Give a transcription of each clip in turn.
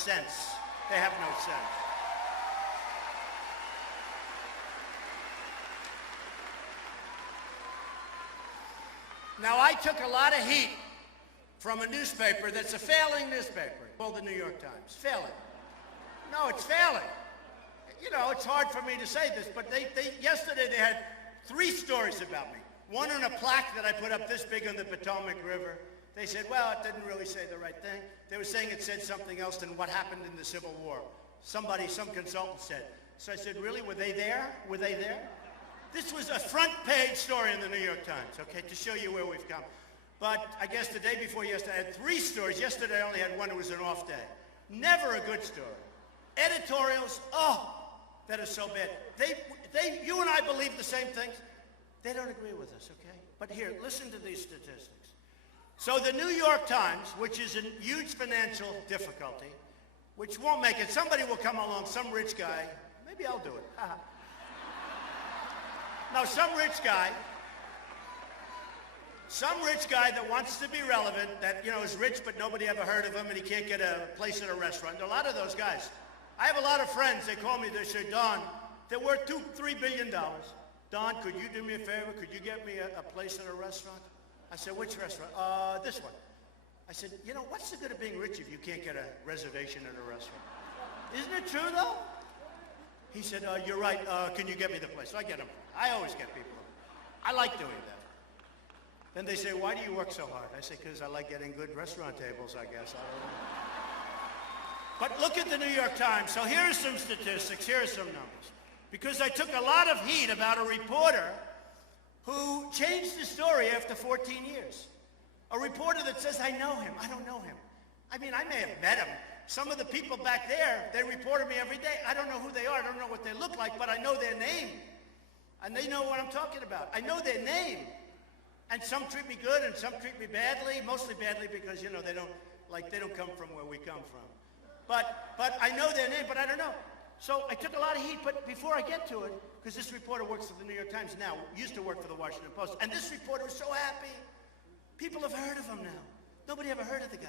sense. They have no sense. Now, I took a lot of heat from a newspaper that's a failing newspaper called the New York Times. Failing. No, it's failing. You know, it's hard for me to say this, but yesterday they had 3 stories about me. One on a plaque that I put up this big on the Potomac River. They said, well, it didn't really say the right thing. They were saying it said something else than what happened in the Civil War. Some consultant said. So I said, really, were they there? Were they there? This was a front page story in the New York Times, okay, to show you where we've come. But I guess the day before yesterday, I had 3 stories. Yesterday I only had one. It was an off day. Never a good story. Editorials, oh, that is so bad. You and I believe the same things. They don't agree with us, okay? But here, listen to these statistics. So the New York Times, which is in huge financial difficulty, which won't make it. Somebody will come along, some rich guy. Maybe I'll do it. No, some rich guy that wants to be relevant, that, you know, is rich but nobody ever heard of him and he can't get a place at a restaurant. There are a lot of those guys. I have a lot of friends. They call me, they say, Don, they're worth $2-3 billion. Don, could you do me a favor? Could you get me a place at a restaurant? I said, which restaurant? This one. I said, you know, what's the good of being rich if you can't get a reservation at a restaurant? Isn't it true, though? He said, you're right. Can you get me the place? So I get them. I always get people. I like doing that. Then they say, why do you work so hard? I say, because I like getting good restaurant tables, I guess. I don't know. But look at the New York Times. So here are some statistics. Here are some numbers. Because I took a lot of heat about a reporter who changed the story after 14 years. A reporter that says, I know him. I don't know him. I mean, I may have met him. Some of the people back there, they report me every day. I don't know who they are. I don't know what they look like, but I know their name. And they know what I'm talking about. I know their name. And some treat me good and some treat me badly, mostly badly because, you know, they don't come from where we come from. But I know their name, but I don't know. So I took a lot of heat, but before I get to it, because this reporter works for the New York Times now, used to work for the Washington Post, and this reporter is so happy. People have heard of him now. Nobody ever heard of the guy.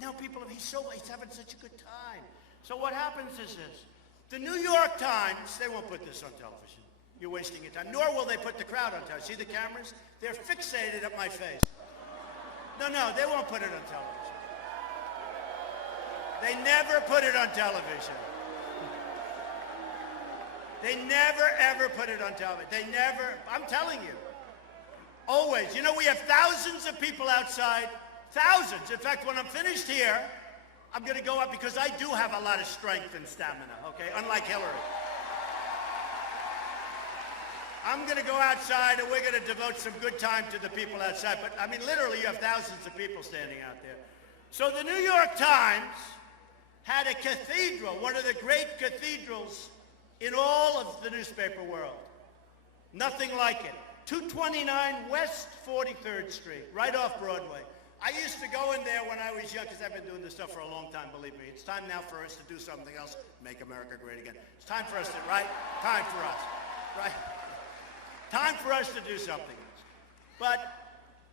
Now he's having such a good time. So what happens is this. The New York Times, they won't put this on television. You're wasting your time. Nor will they put the crowd on television. See the cameras? They're fixated at my face. No, they won't put it on television. They never put it on television. They never, ever put it on television. They never, I'm telling you. Always. You know, we have thousands of people outside. Thousands. In fact, when I'm finished here, I'm going to go up because I do have a lot of strength and stamina, okay? Unlike Hillary. I'm going to go outside and we're going to devote some good time to the people outside. But, I mean, literally, you have thousands of people standing out there. So the New York Times had a cathedral, one of the great cathedrals in all of the newspaper world. Nothing like it. 229 West 43rd Street, right off Broadway. I used to go in there when I was young, because I've been doing this stuff for a long time, believe me. It's time now for us to do something else, make America great again. It's time for us to, right? Time for us, right? Time for us to do something else. But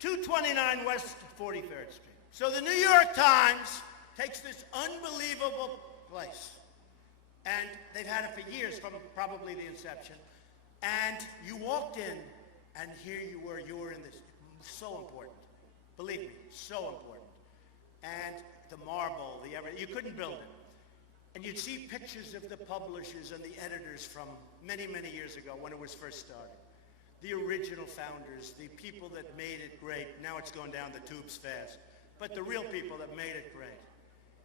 229 West 43rd Street. So the New York Times takes this unbelievable place, and they've had it for years, from probably the inception, and you walked in, and here you were in this, so important. Believe me, so important. And the marble, you couldn't build it. And you'd see pictures of the publishers and the editors from many, many years ago when it was first started. The original founders, the people that made it great. Now it's going down the tubes fast. But the real people that made it great.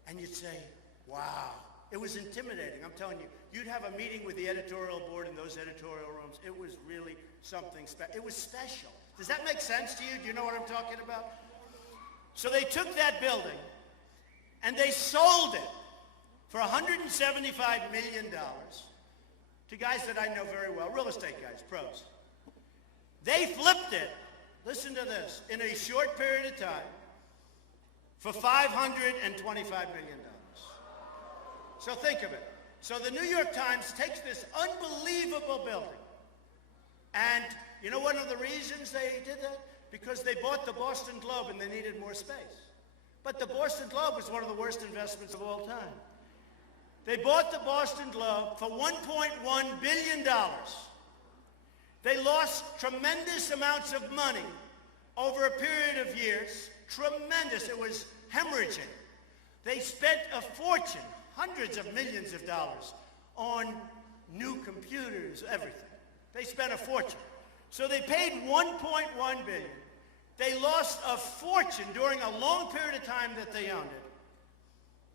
And you'd say, wow. It was intimidating, I'm telling you. You'd have a meeting with the editorial board in those editorial rooms. It was really something special. It was special. Does that make sense to you? Do you know what I'm talking about? So they took that building and they sold it for $175 million to guys that I know very well, real estate guys, pros. They flipped it, listen to this, in a short period of time for $525 million. So think of it. So the New York Times takes this unbelievable building, and you know one of the reasons they did that? Because they bought the Boston Globe and they needed more space. But the Boston Globe was one of the worst investments of all time. They bought the Boston Globe for $1.1 billion. They lost tremendous amounts of money over a period of years. Tremendous. It was hemorrhaging. They spent a fortune, hundreds of millions of dollars, on new computers, everything. They spent a fortune. So they paid $1.1 billion. They lost a fortune during a long period of time that they owned it.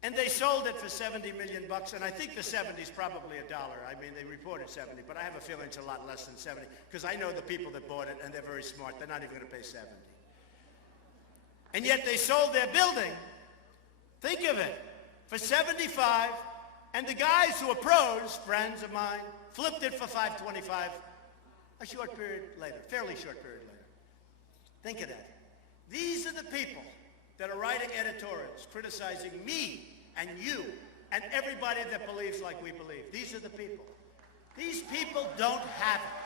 And they sold it for $70 million, and I think the 70 is probably $1. I mean, they reported 70, but I have a feeling it's a lot less than 70, because I know the people that bought it, and they're very smart. They're not even going to pay 70. And yet they sold their building, think of it, for 75, and the guys who are pros, friends of mine, flipped it for 525 a short period later, fairly short period later. Think of that. These are the people that are writing editorials criticizing me and you and everybody that believes like we believe. These are the people. These people don't have it.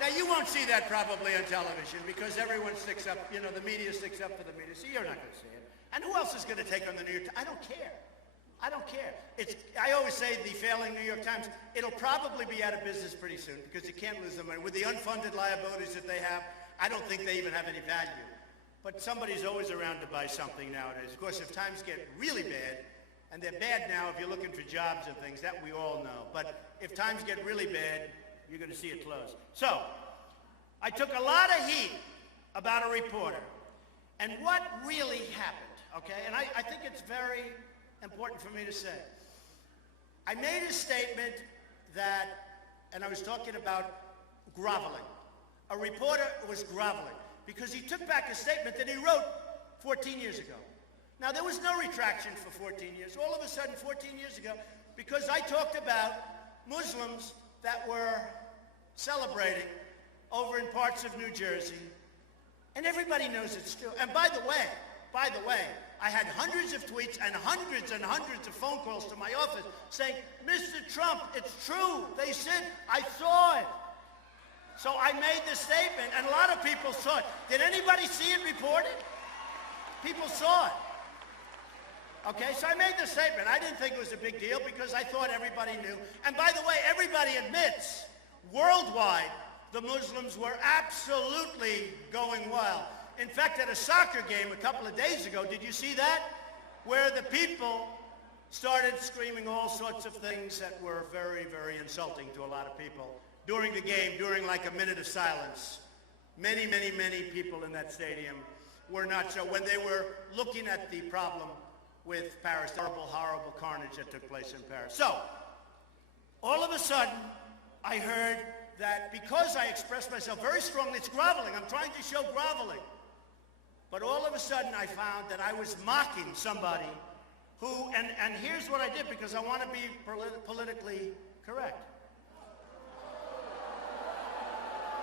Now, you won't see that probably on television because everyone sticks up, you know, the media sticks up for the media, so you're not going to see it. And who else is going to take on the New York Times? I don't care. I don't care. I always say the failing New York Times, it'll probably be out of business pretty soon because you can't lose the money. With the unfunded liabilities that they have, I don't think they even have any value. But somebody's always around to buy something nowadays. Of course, if times get really bad, and they're bad now if you're looking for jobs and things, that we all know. But if times get really bad, you're going to see it close. So, I took a lot of heat about a reporter and what really happened, okay? And I think it's very important for me to say. I made a statement that, and I was talking about groveling. A reporter was groveling because he took back a statement that he wrote 14 years ago. Now, there was no retraction for 14 years. All of a sudden, 14 years ago, because I talked about Muslims that were celebrating over in parts of New Jersey, and everybody knows it's true. And by the way, I had hundreds of tweets and hundreds of phone calls to my office saying, Mr. Trump, it's true. They said, I saw it. So I made the statement, and a lot of people saw it. Did anybody see it reported? People saw it. Okay, so I made the statement. I didn't think it was a big deal because I thought everybody knew. And by the way, everybody admits, worldwide, the Muslims were absolutely going wild. In fact, at a soccer game a couple of days ago, did you see that? Where the people started screaming all sorts of things that were very, very insulting to a lot of people. During the game, during like a minute of silence, many people in that stadium were not so. When they were looking at the problem with Paris, the horrible carnage that took place in Paris. So, all of a sudden, I heard that because I expressed myself very strongly, it's groveling. I'm trying to show groveling. But all of a sudden, I found that I was mocking somebody who, and here's what I did because I want to be politically correct.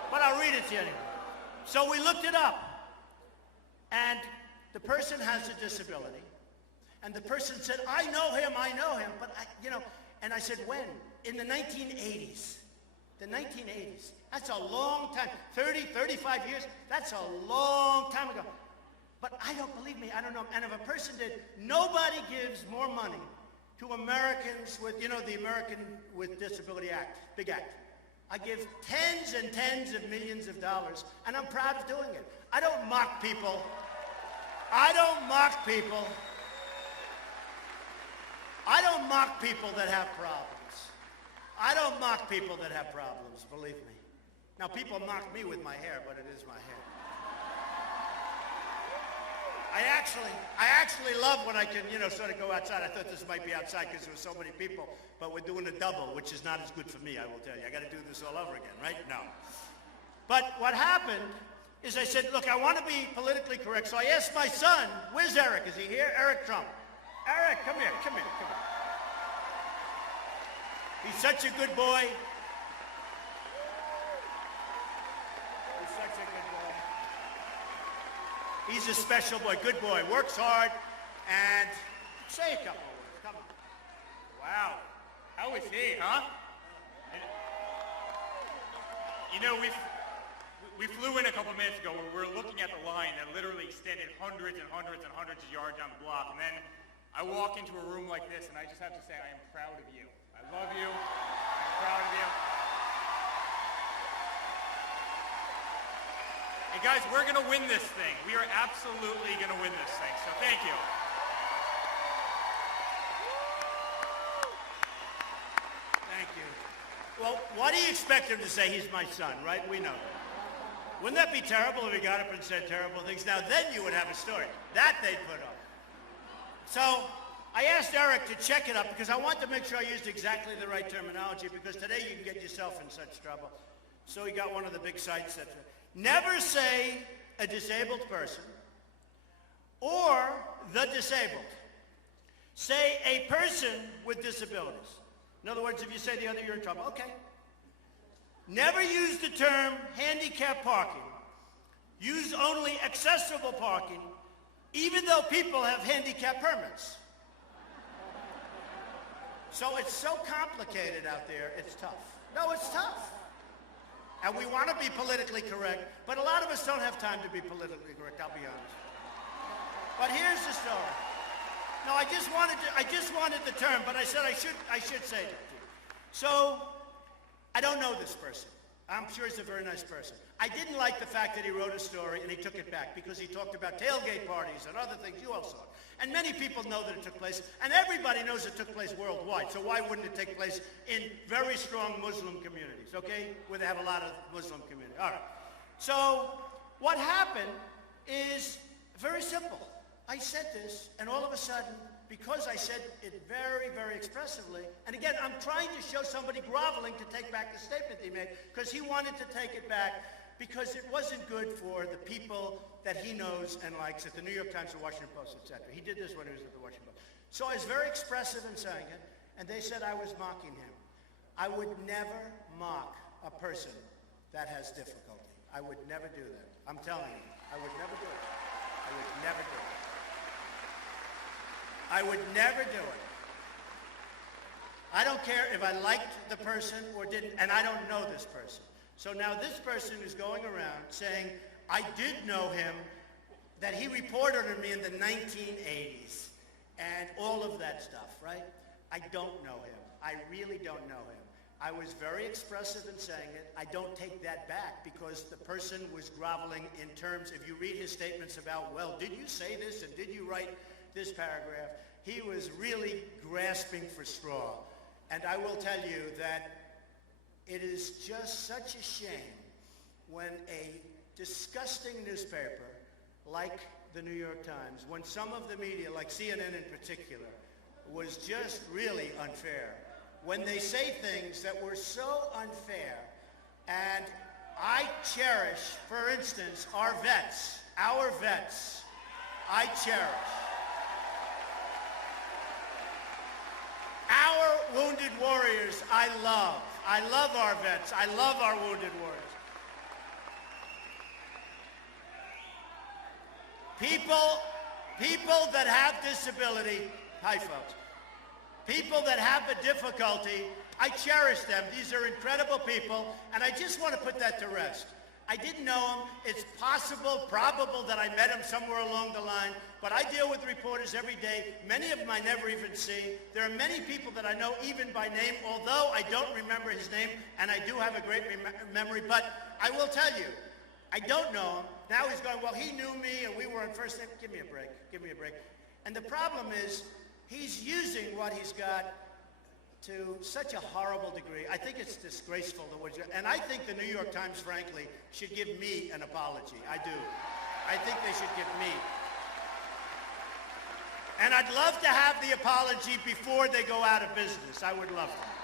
But I'll read it to you anyway. So we looked it up. And the person has a disability. And the person said, I know him, but and I said, when? In the 1980s. The 1980s. That's a long time. 30, 35 years, that's a long time ago. But believe me, I don't know. And if a person did, nobody gives more money to Americans with, the American with Disability Act, big act. I give tens and tens of millions of dollars, and I'm proud of doing it. I don't mock people. I don't mock people. I don't mock people that have problems. I don't mock people that have problems, believe me. Now, people mock me with my hair, but it is my hair. I actually love when I can, sort of go outside. I thought this might be outside because there were so many people, but we're doing a double, which is not as good for me, I will tell you. I got to do this all over again, right? No. But what happened is I said, look, I want to be politically correct, so I asked my son, where's Eric? Is he here? Eric Trump. Eric, come here. He's such a good boy. He's such a good boy. He's a special boy, good boy, works hard, and say a couple of words, come on. Wow, how is he, huh? we flew in a couple minutes ago where we were looking at the line that literally extended hundreds and hundreds and hundreds of yards down the block. And then I walk into a room like this, and I just have to say I am proud of you. I love you. I'm proud of you. And guys, we're going to win this thing. We are absolutely going to win this thing. So thank you. Thank you. Well, what do you expect him to say? He's my son, right? We know that. Wouldn't that be terrible if he got up and said terrible things? Now, then you would have a story. That they'd put up. So I asked Eric to check it up because I want to make sure I used exactly the right terminology, because today you can get yourself in such trouble. So he got one of the big sites that never say a disabled person or the disabled. Say a person with disabilities. In other words, if you say the other, you're in trouble. Okay. Never use the term handicap parking. Use only accessible parking, even though people have handicap permits. So it's so complicated out there, it's tough. No, it's tough. And we want to be politically correct, but a lot of us don't have time to be politically correct, I'll be honest. But here's the story. No, I just wanted the term, but I said I should say it. So, I don't know this person. I'm sure he's a very nice person. I didn't like the fact that he wrote a story and he took it back because he talked about tailgate parties and other things. You all saw it. And many people know that it took place, and everybody knows it took place worldwide. So why wouldn't it take place in very strong Muslim communities, okay? Where they have a lot of Muslim community. All right. So what happened is very simple. I said this, and all of a sudden, because I said it very, very expressively, and again, I'm trying to show somebody groveling to take back the statement he made, because he wanted to take it back because it wasn't good for the people that he knows and likes at the New York Times, the Washington Post, etc. He did this when he was at the Washington Post. So I was very expressive in saying it, and they said I was mocking him. I would never mock a person that has difficulty. I would never do that. I'm telling you, I would never do it. I would never do it. I would never do it. I don't care if I liked the person or didn't, and I don't know this person. So now this person is going around saying, I did know him, that he reported on me in the 1980s, and all of that stuff, right? I don't know him. I really don't know him. I was very expressive in saying it. I don't take that back because the person was groveling in terms, if you read his statements about, well, did you say this and did you write this paragraph? He was really grasping for straw. And I will tell you that it is just such a shame when a disgusting newspaper like the New York Times, when some of the media, like CNN in particular, was just really unfair, when they say things that were so unfair. And I cherish, for instance, our vets, I cherish. Our wounded warriors, I love. I love our vets. I love our wounded warriors. People that have disability, hi folks, people that have a difficulty, I cherish them. These are incredible people, and I just want to put that to rest. I didn't know him. It's possible, probable that I met him somewhere along the line, but I deal with reporters every day. Many of them I never even see. There are many people that I know even by name, although I don't remember his name, and I do have a great memory, but I will tell you, I don't know him. Now he's going, well, he knew me, and we were on first name. Give me a break. Give me a break. And the problem is, he's using what he's got to such a horrible degree. I think it's disgraceful. And I think the New York Times, frankly, should give me an apology. I do. I think they should give me. And I'd love to have the apology before they go out of business. I would love to.